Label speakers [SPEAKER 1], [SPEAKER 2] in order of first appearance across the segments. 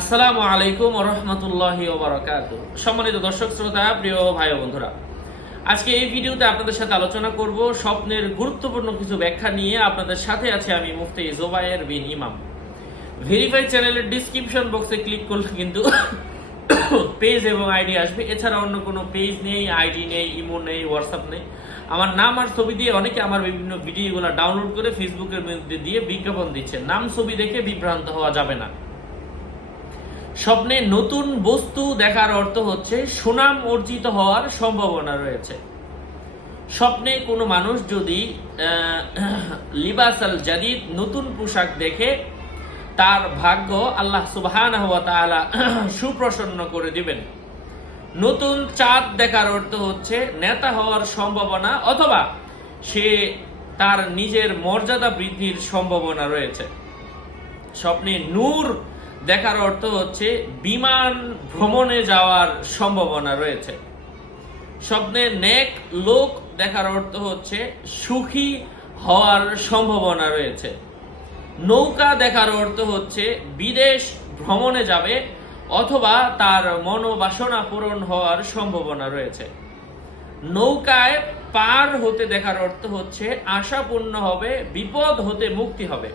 [SPEAKER 1] আসসালামু আলাইকুম রহমতুল্লাহ ওবরাকাত সম্মানিত দর্শক, শ্রোতা, প্রিয় ভাই বন্ধুরা, আজকে এই ভিডিওতে আপনাদের সাথে আলোচনা করব স্বপ্নের গুরুত্বপূর্ণ কিছু ব্যাখ্যা নিয়ে। আপনাদের সাথে আছে আমি মুফতি জোবায়ের বিন ইমাম। ভেরিফাই চ্যানেলের ডিসক্রিপশন বক্সে ক্লিক করলে কিন্তু পেজ এবং আইডি আসবে। এছাড়া অন্য কোনো পেজ নেই আইডি নেই ইমো নেই হোয়াটসঅ্যাপ নেই। আমার নাম আর ছবি দিয়ে অনেকে আমার বিভিন্ন ভিডিওগুলো ডাউনলোড করে ফেসবুকের মধ্যে দিয়ে বিজ্ঞাপন দিচ্ছে নাম, ছবি দেখে বিভ্রান্ত হওয়া যাবে না। স্বপ্নে নতুন বস্তু দেখার অর্থ হচ্ছে সুনাম অর্জিত হওয়ার সম্ভাবনা রয়েছে। স্বপ্নে কোনো মানুষ যদি আহ, লিবাস আল জাদিদ নতুন পোশাক দেখে তার ভাগ্য আল্লাহ তাআলা সুপ্রসন্ন করে দিবেন। নতুন চাঁদ দেখার অর্থ হচ্ছে নেতা হওয়ার সম্ভাবনা অথবা সে তার নিজের মর্যাদা বৃদ্ধির সম্ভাবনা রয়েছে। স্বপ্নে নূর দেখার অর্থ হচ্ছে বিমান ভ্রমণে যাওয়ার সম্ভাবনা রয়েছে। স্বপ্নে নেক লোক দেখার অর্থ হচ্ছে সুখী হওয়ার সম্ভাবনা রয়েছে। নৌকা দেখার অর্থ হচ্ছে বিদেশ ভ্রমণে যাবে অথবা তার মনোবাসনা পূরণ হওয়ার সম্ভাবনা রয়েছে। নৌকায় পার হতে দেখার অর্থ হচ্ছে আশাপূর্ণ হবে, বিপদ হতে মুক্তি হবে।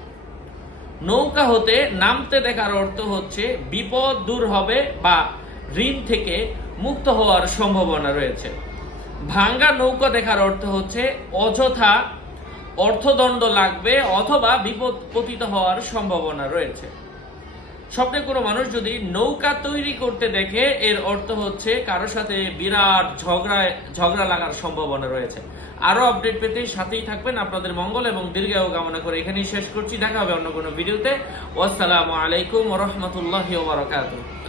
[SPEAKER 1] নৌকা হতে নামতে দেখার অর্থ হচ্ছে বিপদ দূর হবে বা ঋণ থেকে মুক্ত হওয়ার সম্ভাবনা রয়েছে। ভাঙ্গা নৌকা দেখার অর্থ হচ্ছে অযথা অর্থদণ্ড লাগবে অথবা বিপদ পতিত হওয়ার সম্ভাবনা রয়েছে। স্বপ্নে কোনো মানুষ যদি নৌকা তৈরি করতে দেখে, এর অর্থ হচ্ছে কারও সাথে বিরাট ঝগড়ায় ঝগড়া লাগার সম্ভাবনা রয়েছে। আরও আপডেট পেতে সাথেই থাকবেন আপনাদের মঙ্গল এবং দীর্ঘায়ু কামনা করে এখানেই শেষ করছি। দেখা হবে অন্য কোনো ভিডিওতে। আসসালামু আলাইকুম রহমতুল্লাহ বারকাতুহ।